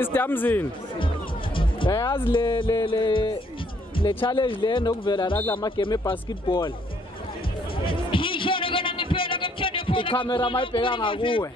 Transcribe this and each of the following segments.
Istamzini yazi le challenge le nokuvela la kula magame ebasketball ikamera mayibheka ngakuwe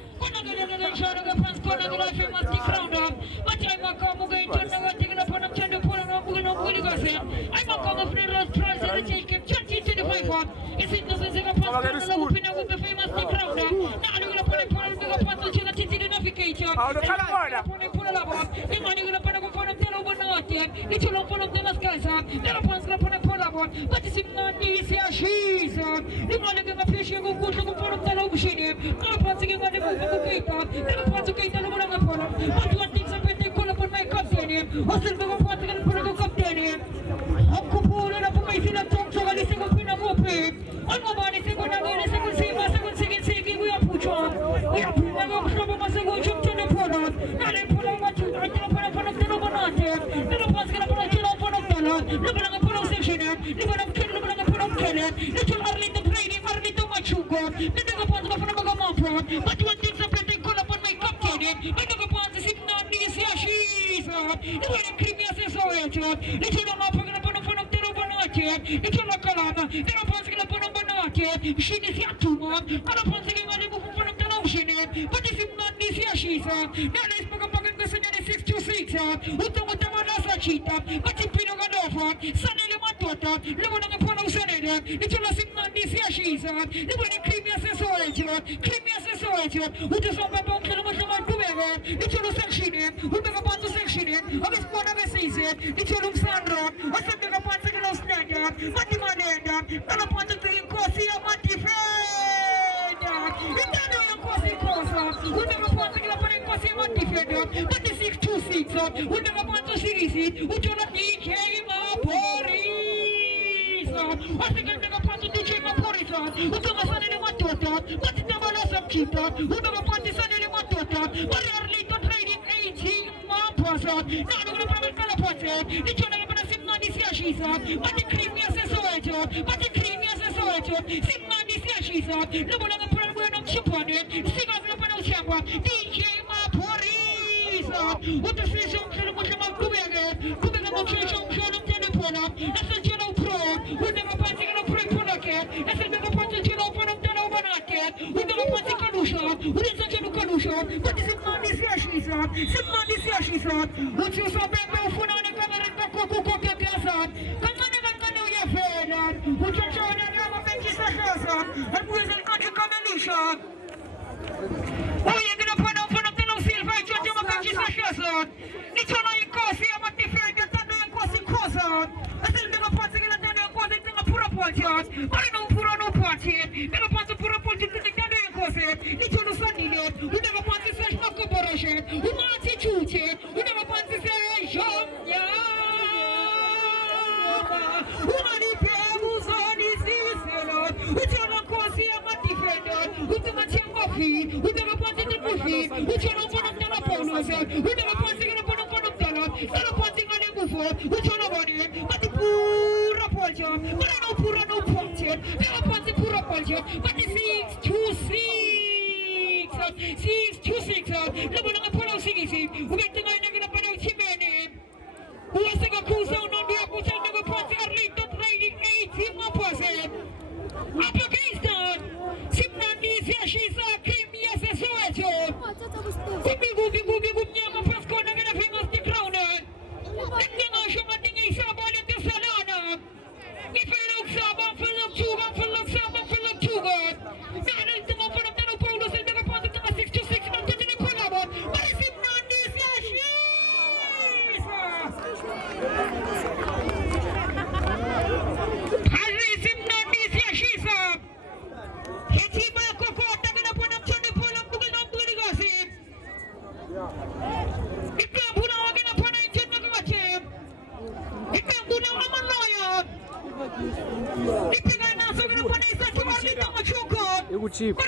kuchipa.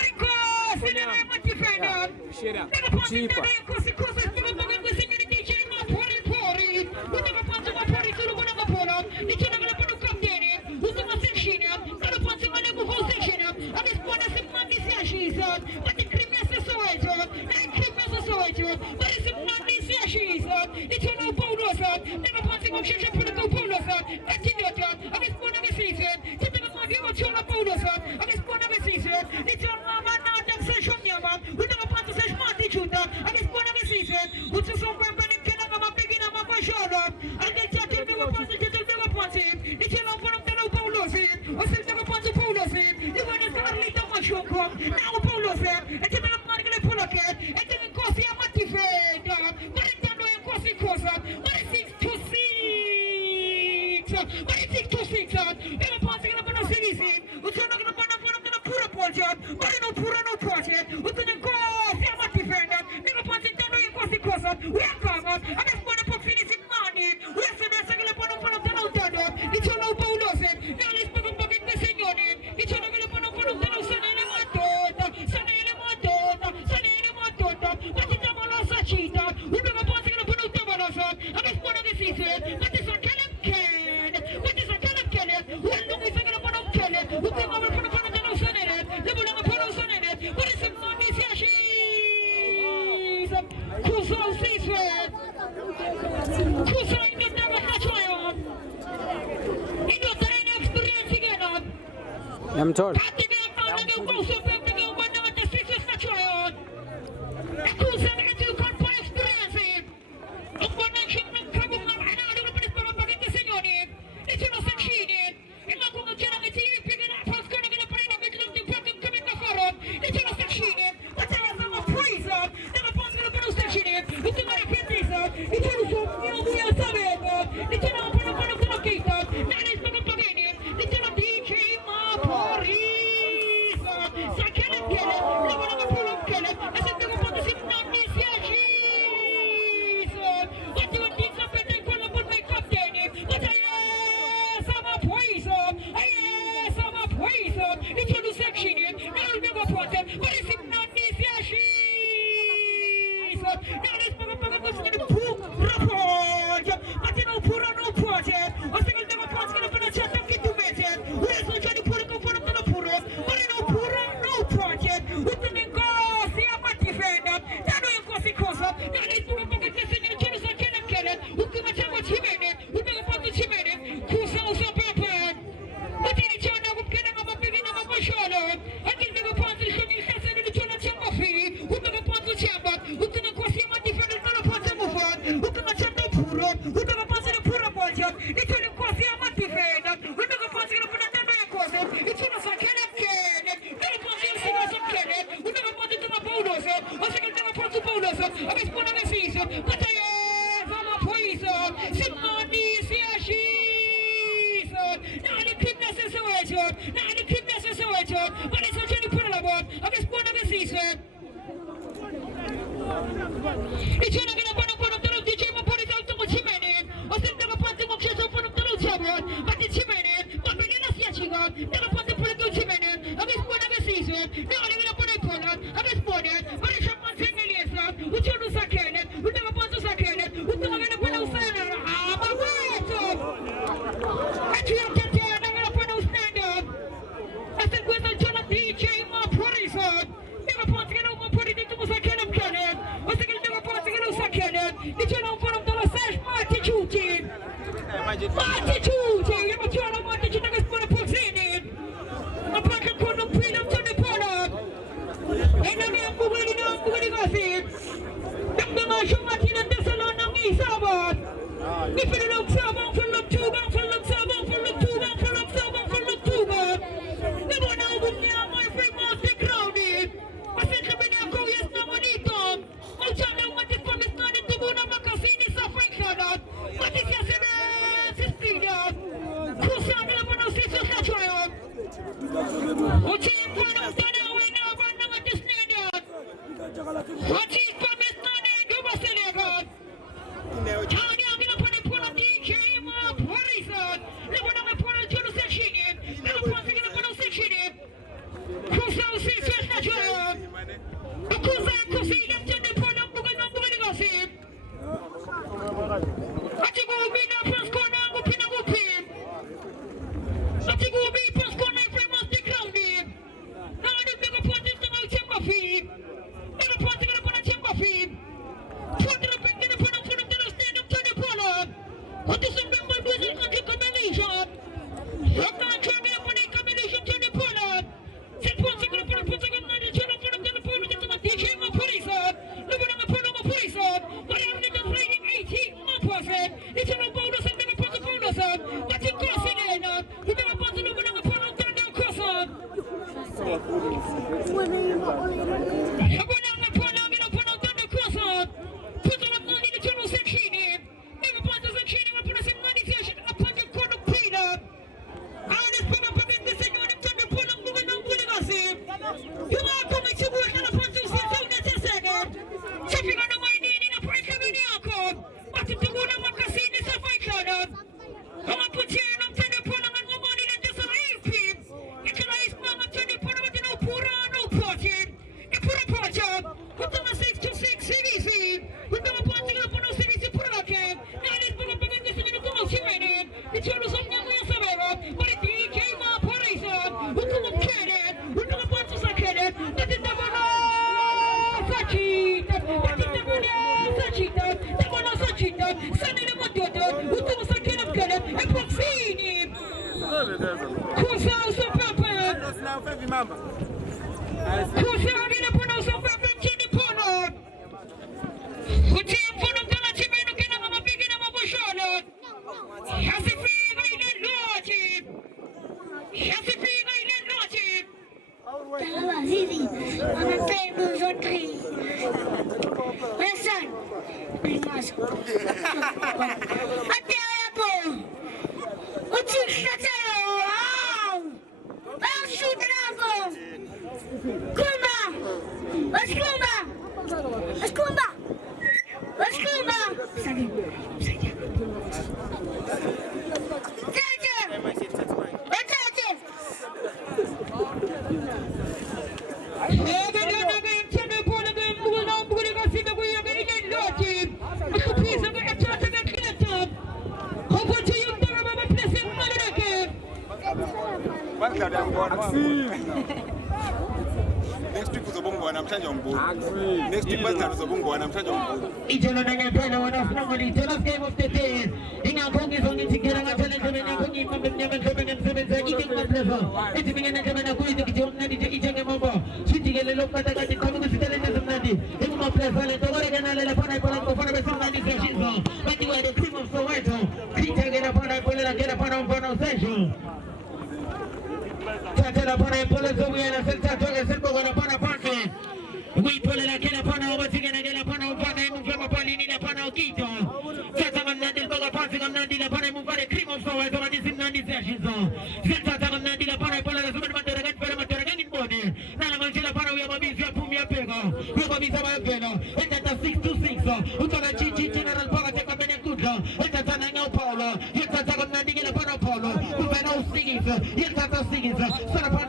Kuchipa. I'm told. Kusa usopepe. Kusa agina pona usopepe mchini pona. Kutia mpono kama chimeno kina mama pigi na maboshono. Hasifiga ile loji. Hasifiga ile loji. Talaba Zizi, on a table of three. Listen, we must. Atiapo, what's your shadow? Wow! I'll shoot it up. Kumba, let's Kumba, let's Kumba, let's Kumba. Next week uzobongo wanamtaja mbulu. Next week basi uzobongo wanamtaja mbulu. Ijana na ngapela wanafunga the last game of the day. Inga kongi zongi tigera ngapela jamena kongi mambe mnyama jamena msebenza ige ngapela. Eti mingene jamena kuizi kijona nije ijenge mambo. Chitigele lokata kati tamu kusitele nzamnadi. Inga ngapela le togore gana le pana ipola ko pana besonga ni seshizo. Bati wa the cream of Soweto. Kitagera pana ipola la gera pana mfano session. Tatela pana ipola zoe na selta toge selbo gana pana pake. We pull it again upon our again upon our father, move from upon in upon our Kito. Satan Nandil Boga passing on Nandil upon a move for the cream of Soweto, so what is in Nandi sessions. Satan Nandil upon a Pola, Mataragan in body. Nanaman upon a Yamabis, Pumia Pego, Yamabisa Pego, and that's a 6-6. Utana Chichi General Poga Benecuda, and that's a Nano Polo, yet that's a Nandil upon a Polo, who can all singing, yet that's a singing, son of a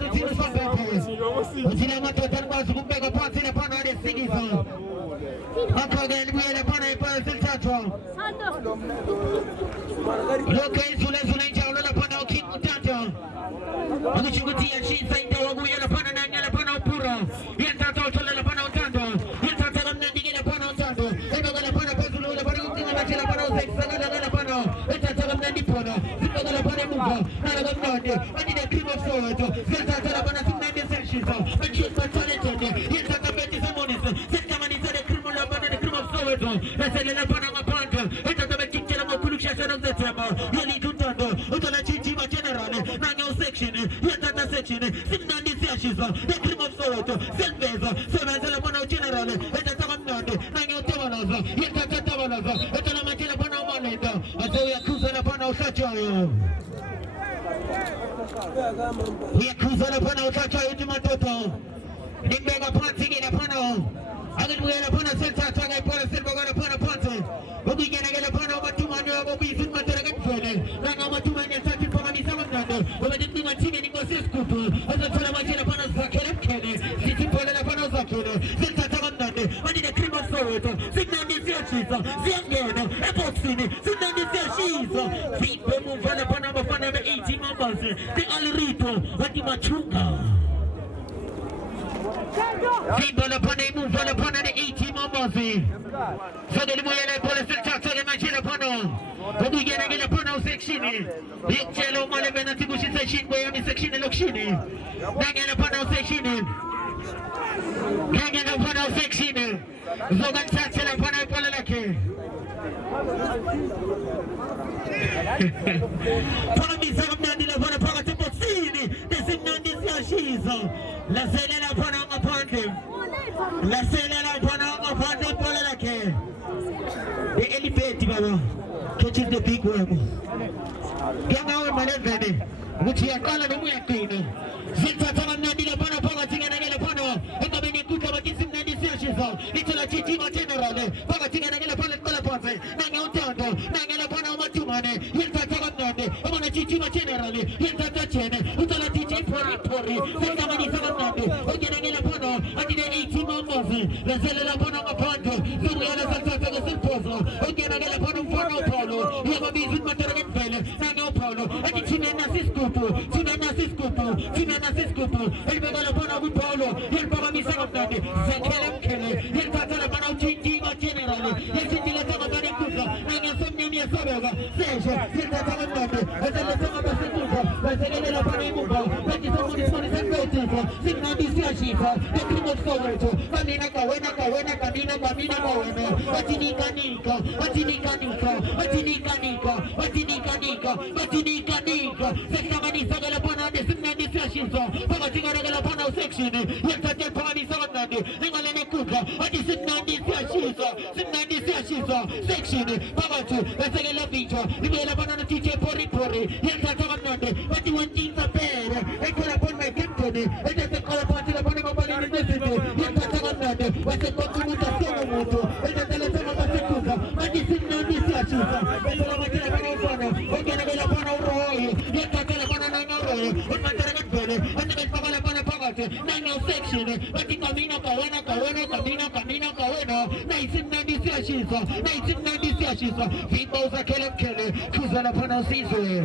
wasegelela pana imuka Tati somoni soni senpetifo Signa disia shifa Tekimo soweto Kamina kawena kawena kamina kamina kawena Watinika nika Watinika nika Watinika nika Watinika nika Watinika nika Seksamani sagala pana de signa disia shifa Paka tingara pana section Yekate pani saganda Ningalene kuka Wati signa disia shifa Signa disia shifa Section Paka tu Wasegela vicho Nibela pana teacher pori pori Yekate wanande Wati wanting the bed I call upon my captain I just call upon the body of the university Yekate wanande Wati kontinuta sema moto I just tell them about the kuka Wati signa disia shifa Wati wakila pana ufana Wakina gela pana uroi Yekate pana nangaro Wati pole Wati pakala pana pakate Nanyo section Wati kamina kawena kawena kamina kamina kawena Na isigna disia shifa Na isigna disia shifa Vimbo za kele mkele Kuzala pana usizwe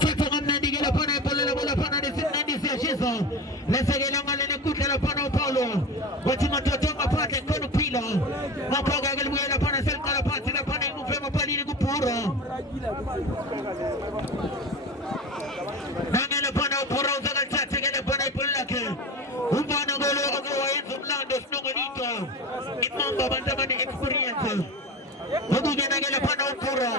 Tata ngamnandi gela pana Polela bola pana Isigna disia shifa Lesa gela ngalene kutela pana Paulo Wati matotonga pate kono pila Makoga gela mwela pana Selkala pati la pana Imufema pali ni kupura Nangele pana upura Uzaga chate gela pana ipulake Umbana golo Ogawa enzo mlando Snongonito Imamba bantamani experience Wabuja nangele pana upura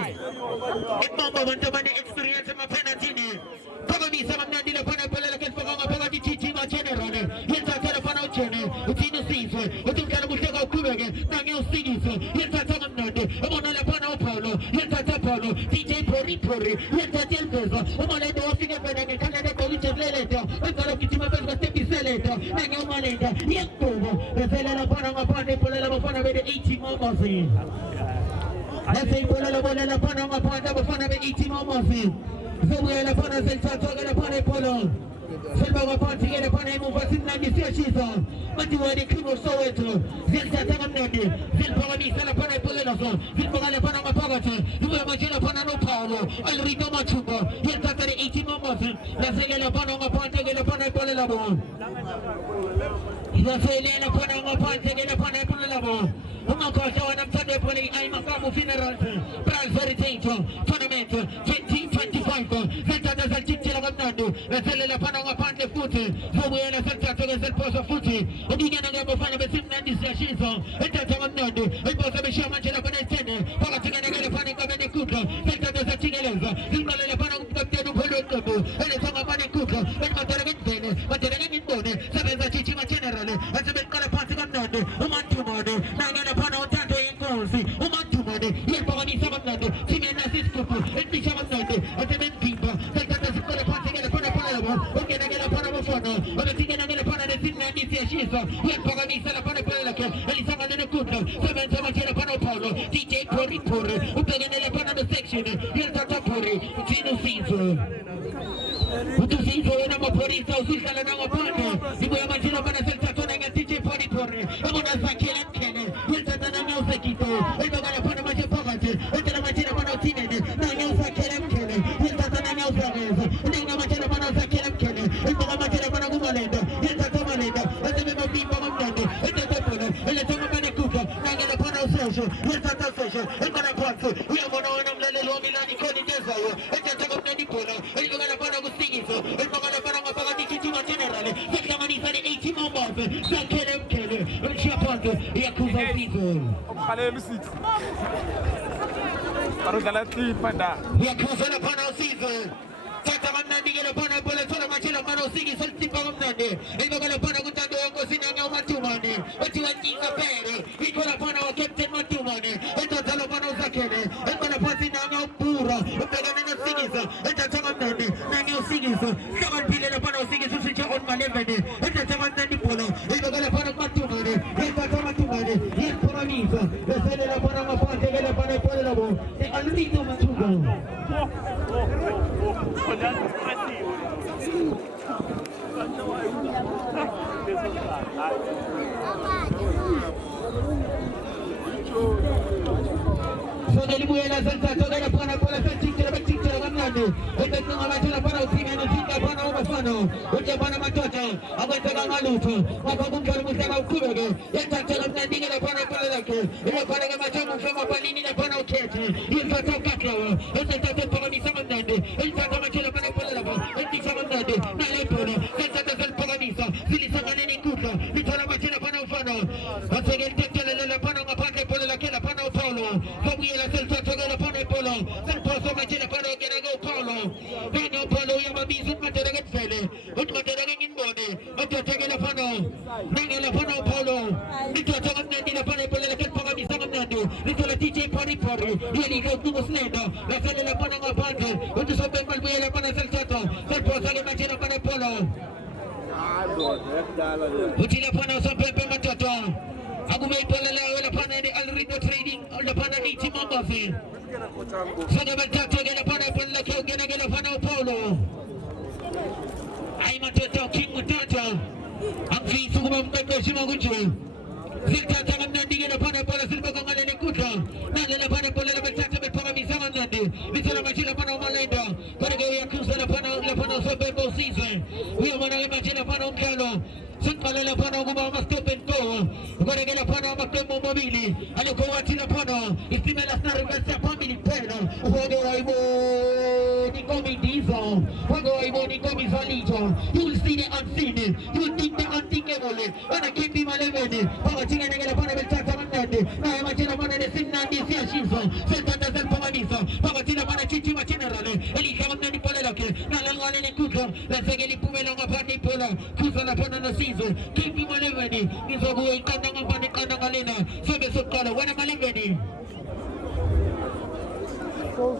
Imamba bantamani experience Mapena tini Paka misa mamnandile pana ipulake Spaganga paka titi machenera Yenza tera pana uchene Utinu sise Utukala mutega ukubege Nange usigise Yenza tanga mnande Umonale pana upaulo Yenza tapaulo DJ pori pori Yenza telbeza Umale do sige penenge Kanade koliche leleta Ukala kitima bezga tepi seleta Nange umalenda Yenkobo Reselela pana ngapande Polela mafana bede 80 momosi Nese polela polela pana ngapande Mafana bede 80 momosi Zebuela pana zelsa Togela pana polo Selba wapati gele pana imu Vasimna nisia shiza Mati wadi kimo soweto Zelsa tanga mnende Zelpa wadi sala pana ipolela so Zelpa gale pana mapagate Nuwe machela pana no paulo Alrito machuba Yelta tere 80 momosi Nese gele pana ngapante gele pana ipolela bo Nese gele pana ngapante gele pana ipolela bo Umakosha wanamtade poli ay makamu funeral Transfer Tinto Tournament 2025 Zelta desa chichila gamnando Nese la pana ngapante futi Zobuela zelta toge zelposo futi Udiga na gabo fana besimna ndisi ya shizo Enta tanga mnando Iposa bishia manchela pana itene Paka tinga na gele pana kabene kuka Zelta desa chingeleza Zingale la pana ngaptedu polo kobo Ele tanga pana kuka Benka terega ntene Materega nindone Sabeza chichi machenerale Asabel kala pasi gamnando Umantumane Nangana pana utanto yenkonsi Umantumane Yelpaka nisa gamnando Simena siskupu Entisha gamnando Asabel pimpa Zelta desa kala pasi gele pana pala Oke na gele pana mufano Oke tinga na gele pana desimna ndisi ya shizo Yelpaka nisa la pana pala lake Elisanga nene kuta Sabeza machela pana paulo DJ pori pori Upegenele pana no section Yelta tapori Utinu sizo Utusizo wena maporisa Usilkala na wapande Sibu ya majina pana selta tona nga DJ pori pori Amuna zakele mkene Yelta tana nga usekito Elbagana pana maje pagate Elta majina pana utinene Na nga usakele mkene Yelta tana nga usageza Nenga majina pana usakele mkene Elbaga majina pana kumalenda Yelta tamalenda Azeme mabimba mamdande Elta tapona Elta mabane kuka Nangele pana usesho Yelta tasesho Elbana patu Uyamona wana mlele luomilani koni dezayo Elta takamnani pona Elbagana pana kusigizo Elbagana pana mapaga dikitima generale Zekta manisani 80 mombaze Zakele mkene Elchia pante Yakuza usizo Kale msiti Parudala pada Yakuza na pana usizo Tata mamnandi gele pana pole Tola machela pana usigi Salti pa mamnandi Elbagana pana kutando yongo sinanga umatumani Wati wajinga pere Ikola pana wa captain matumani Eta tala pana usakene Elbana pasi nanga upura Upegane na sigiza Eta tama mamnandi Nanga usigiza Saman pile na pana usigiza Usicha on malevene Eta tama mamnandi polo Elbagana pana matumani Eta tama matumani Yelpura misa Lesele la pana mapante Gele pana pole la bo Alrito matumani Sogelibuela salsa togela pana pola salchicha gamnande Entonga machela pana usimeno singa pana umafano Uja pana matoto Agwetega ngaluto Wapabunkari musega ukubege Yenta tela mnandigela pana lake Ile pana gemachomu fema panini na pana ukete Yenta toka klawa Yenta toka Nandi, Little DJ Pori Pori, Yeli goes to Slender, La Sella Panama Pante, with the Super Malbuela Panasato, Serpo Machina Panapolo. Uchila Pana Sope Matoto, Agume Pala, La Pana, the Alrido Trading, or the Pananiti Mambafi. So the Matato get a Panapala, get a Panapolo. I'm a Toto King Mutato. I'm free to go back to Shimaguchi. Silka Nandi get a Panapala Silva and Kuta. Nana Panapola Matata Paramisama Nandi. Little Machina Panamalenda. Paragoya Kusa Lapano Sopo season. We are going to imagine a Panocano. Santala Lapano Guma stop and go. We're going to get a Panama Mobili. And you go at Tilapano. It's the Melastar family panel. You will see the unseen. You will think the unthinkable. When I keep him alone, Papa Chicken and get a Panama. Now I'm a Chinaman and a Sinandi Siashiso. Santa Pamaniso. Papa Chinaman Chichi General. Eli Kamani Polaki. Nalangan and Kuka. Let's say Pumela Pani Pola. Kusala Pana season. Keep him alone. He's a boy Kananga Panikangalina. Service of color. When I'm alone.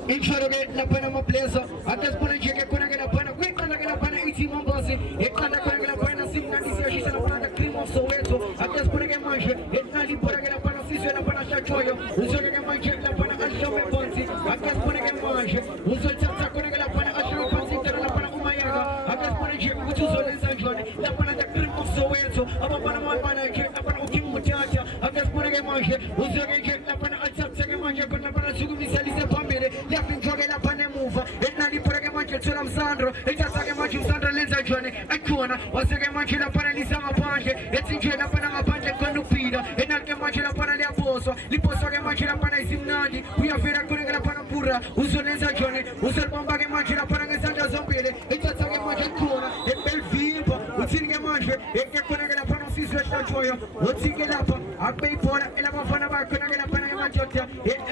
Insurance la Panama place. At this point, you can get a Pana. Quick, and I get a Pana 18 months. It can't get a Pana 696. She's a Pana cream of Soweto. At this point, again, Mansion. It's not the Pana Pana Sister and Pana Chachoyo. Who's going to get Mansion, La Pana Ashome Ponzi. At this point, again, Mansion. Who's going to get a Pana Ashome Ponzi and La Pana Umayaga. At this point, which is on the Sanjon. La Pana the cream of Soweto. About Pana Pana, La Pana King Mutacha. At this point, again, Mansion. Who's going to get La Pana Achak Mansion. La Pana Sugumi Salisa Pamere. Left Jogging up on the move, and now the Puragamach to Sandro, it's a Sagamuch Sandra Lindsay Johnny, a corner, was a Gamach upon Elisama Pange, it's in Jena Panama Pange Conupida, and not Gamach upon the Aposo, Liposagamach upon a Simnadi, we are very good upon a Pura, who's on Lindsay Johnny, who's a Bombagamach upon a Sandra Zombie, it's a Sagamuch corner, a Belville, what's in Gamach, it can put a upon a sister Joyo, what's in Gelapa, a paper, and a Panama Conagan upon a Majota,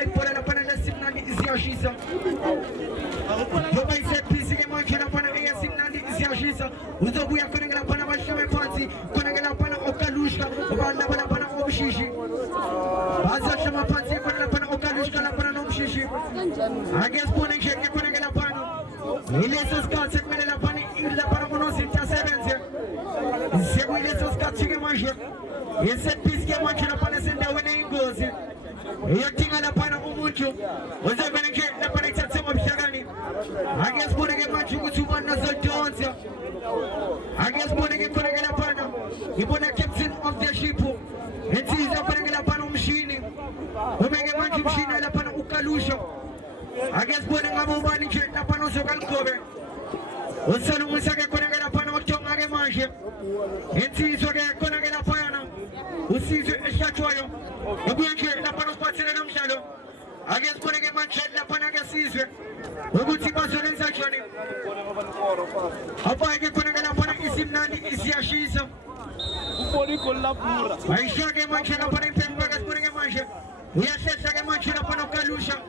and put it upon a Simnadi is Yashisa. Nobody said please get my kid upon a Simnandi is Yashisa. With we are going to get upon a Shame Party, going to get upon a Okalushka, upon a Obshishi. Azashama Party, upon a Okalushka, upon an Obshishi. I guess Pony Shake, you're going to get upon Elias Scott, made upon the Paramonos in 7. Seguilesos Katsigamasha. He said please get my kid upon a Senda when he goes. You're thinking upon a Umuchu. Was I going to get the Panetta of Shagani? I guess putting a match with 2 1 as a Jones. I guess putting a Panama. You put a captain of the ship. It is a Panama machine. We make a match machine and a Pana Ukalusha. I guess putting a mobile in the Panosokan cover. What's the Musaka Konagana Pano Tonga Marship? It is a Konagana Pana. Who sees a Shatoyo? A blanket, La Panos Patinum Shadow. I guess putting a match at La Panaga Caesar. We would see Pasolin Saction. How I get Konagana Pana is in Nandi is Yashisa. I shot a match upon a pen back as putting a match. We are set a match upon a Kalusha.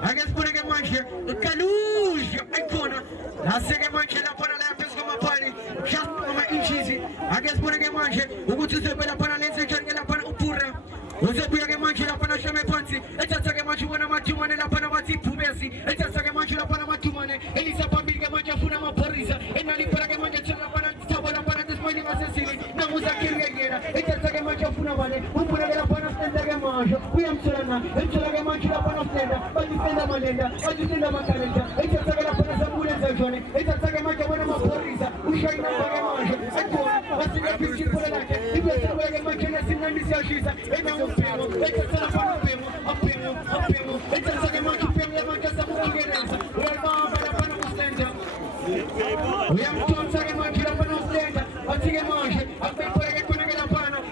I guess putting a match here. Kalusha, a corner. Last second match upon a lapis from a party. Just on my inches. I guess putting a match here. We would just open upon a lens and upon Upura. Was a big match upon a Shame Ponzi. It's a second match when I'm at 2 1 and upon a Mati Pumesi. It's a second match upon a Matumane. And it's a public match of Funama Porisa. And now the Paragamanja upon a Tabon upon this morning assassin. Namuzaki again. It's a second match of Funamane. Who put a upon a Stenda. We am Solana. It's a match upon a Stenda. But you send a Manenda. But you send a Macarena. It's a second upon a Samuel Johnny. It's a second match upon a Porisa. We shall not have a match. And what's the picture for that? If there's a way a match in a Sinandi Sashisa. It's a second match of Premier Manchester. We have two second match of Panama. A second match. A paper a Kunagana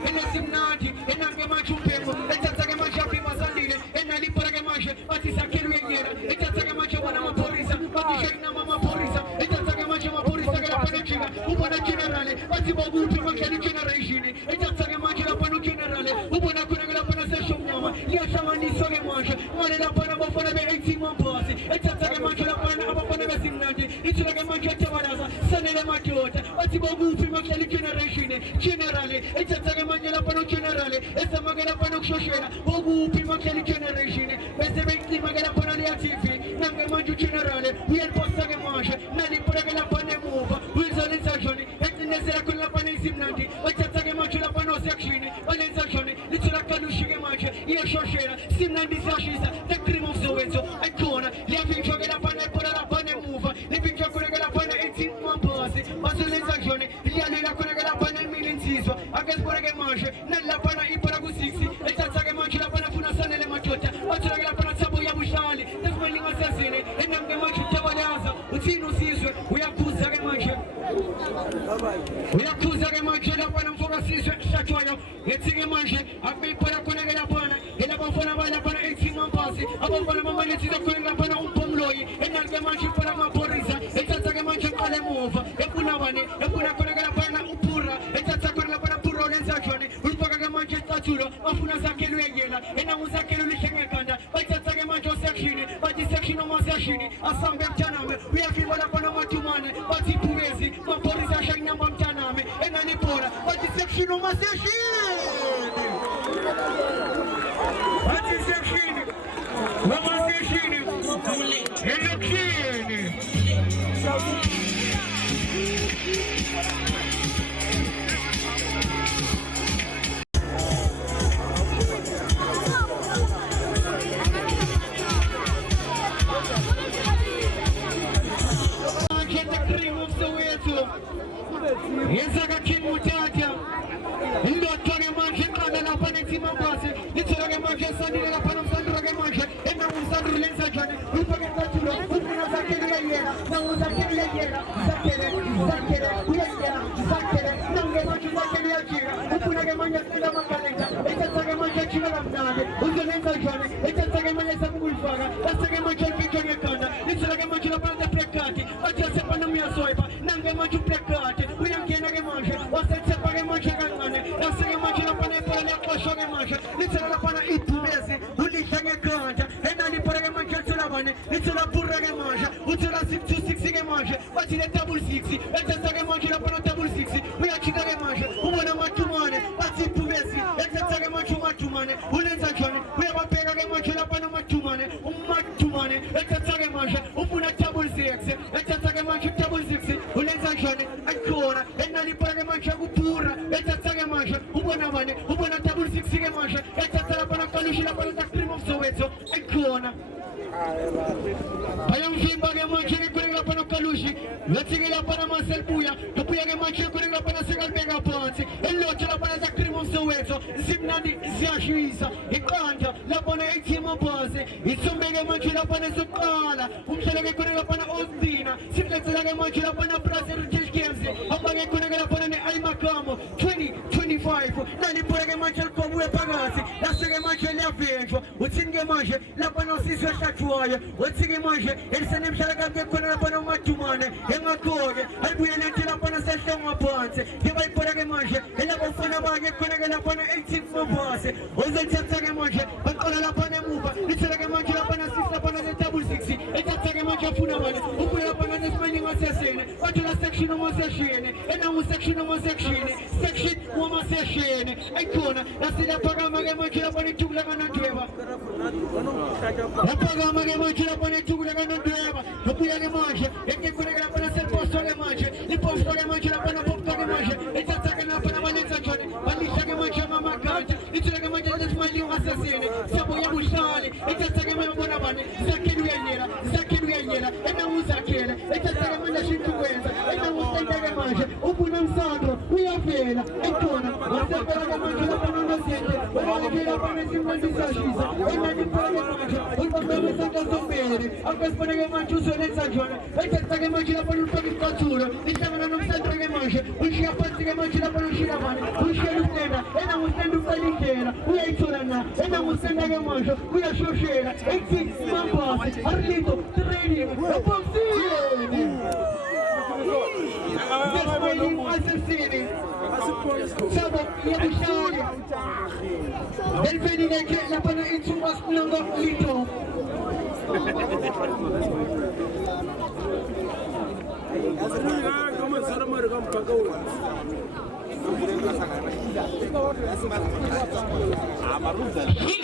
and a Simnati and a match of Pemo. It's a second match of Pimasandi and a Lipaga match. But it's a killing here. It's a second match of Panama Porisa. But it's a Nama Porisa. It's a second match of Porisa. Who won a general? What's the Bogu to make a generation? It's a second match of Panu General. Who won a Yes, someone is so much. One in a Panama for the 18 months. It's a second match of Panama Simnati. It's like a match of Tavana, Sunday Matota. What's the Bogu to make a generation? Generally, it's a second match of Panu General. It's a Magana Panu Shoshana. Bogu Pima c'è di generation, queste vittime che la fanno di attivi, non che mangio generale, qui è il posto che mangia, non è pure che la fanno muova, qui sono le stagioni, e ne sarà con la panna insimnanti, ma c'è che mangia la panna secchioni, ma le stagioni, le sono calusci che mangia, io scioccera, simnanti sacista, te crimo sovezzo, e con, li ha vinto che la panna è pure la panna muova, li vinto che la panna è insieme base, ma sono le stagioni, gli altri la che la panna è mille inciso, anche spore che mangia, nella panna i paragusixi, e c'è che mangia la panna funa sana le macchiotte, ma c'è che la panna saboia busciali, te smelling assassini, e non che mangia tavalasa, uccino siso, we accusa che mangia. We accusa che mangia la panna un po' siso, statuaio, e si che mangia, a me para con la panna, e la panna va la panna e si non passi, a panna mamma ne si da con la panna un po' mloi, e non che mangia para ma porrisa, e c'è che mangia con le muova, e punavane, e puna con la panna un purra, e c'è con la panna purro lenzagione, un po' che mangia statulo, ma funa sa che lui è gliela, e non sa che lui scende canda, ma c'è che mangia secchini, ma di secchino ma secchini, a San Bertaname, we have people up on a matumane, but he puvesi, ma porrisa scegna montaname, e non è pora, ma di secchino ma secchini, ma di secchini, ma secchini, e lecchini. Yesaka kimutaja ndo tone manje kana na pane tima base nitsora manje sandira na pane sandira ke manje ena usandira lenza jane upake tatulo upina zakele yera na uzakele yera zakele uyera zakele nange manje zakele yera upina ke manje sandira makalenda eta ke manje china na mnade uzenza jane eta ke manje samulfaga eta ke manje pikone kana nitsora ke manje na pane prekati acha sepa na mia soipa nange manje prekati che mangia, o se c'è che mangia canne, o se che mangia la panna per le cosce che mangia, l'inizia la panna i pumesi, un liscia che canta, e non li pure che mangia sulla panna, l'inizia la burra che mangia, un c'è la 626 che mangia, ma c'è il double 6, e c'è che mangia la panna double 6, qui a città che mangia, un buon mattumane, ma c'è i pumesi, e c'è che mangia un mattumane, un lenzagione, qui a pega che mangia la panna mattumane, e c'è che mangia, un buon double 6, e c'è che mangia double 6, un lenzagione, ancora, e non li pure che mangia un pura, e c'è che mangia un buon amane, un buon double 6 che mangia, e c'è la panna caluci la panna da primo sovezzo, ancora. Ayam simba che mangia che con la panna caluci, la tigre la panna masel buia, che poi che mangia con la panna segal mega panzi, e l'occhio la panna da primo sovezzo, simnadi zia sciisa, e canta la panna e timo base, il sombe che mangia la panna su cala, un cielo che con la panna osdina, si flezza che mangia la panna brasa e ricerchiense, amma che con la panna ne ai macamo, 20, 25, nani pure che mangia il comune pagazzi, la se che mangia le avventure, un sin che mangia la panna si sua un si che mangia, e se ne c'è che con la panna mattumane, e una coghe, e poi ne c'è la panna se c'è una panza, che vai pure che mangia, e la panna va che con la panna e si fa base, o se c'è che mangia, ma con la panna muva, e c'è che mangia la panna si la panna del double 6, e c'è che mangia funavale, oppure la panna del smelling assassine, oggi la section uomo assassine, e non un section uomo assassine, section uomo assassine, e con la si la pagama che mangia la panna e tu la panna doveva, la pagama che mangia la panna e tu la panna doveva, oppure che mangia, e che quella che la panna se il posto che mangia, il posto che mangia la panna porta che mangia, e c'è che la panna valenza giorni, ma lì c'è che mangia mamma canta, e c'è che mangia le smelling assassine, se vogliamo usare, e c'è che mangia buona panna, sa che lui è nera, e non usa che, e c'è che mangia 50, e non usa che mangia, oppure un sacro, qui a fela, e con, ma sempre che mangia la panna non sente, ma che la panna si mangia in sacisa, e non è pure che mangia, un bambino sta andando bene, a questo che mangia un solo in stagione, e c'è che mangia la panna un po' di scazzulo, diciamo non sempre che mangia, un scia pazzi che mangia la panna un scia la panna, un scia l'ustena, e non un stendo un po' intera, qui è il solana, e non un stendo che mangia, qui è scioscera, e sì, ma base, arrivo, training, e pozioni! Smelling assassini, siamo gli abusciari, e venire che la panna in su masculando lito. Il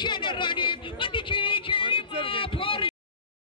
General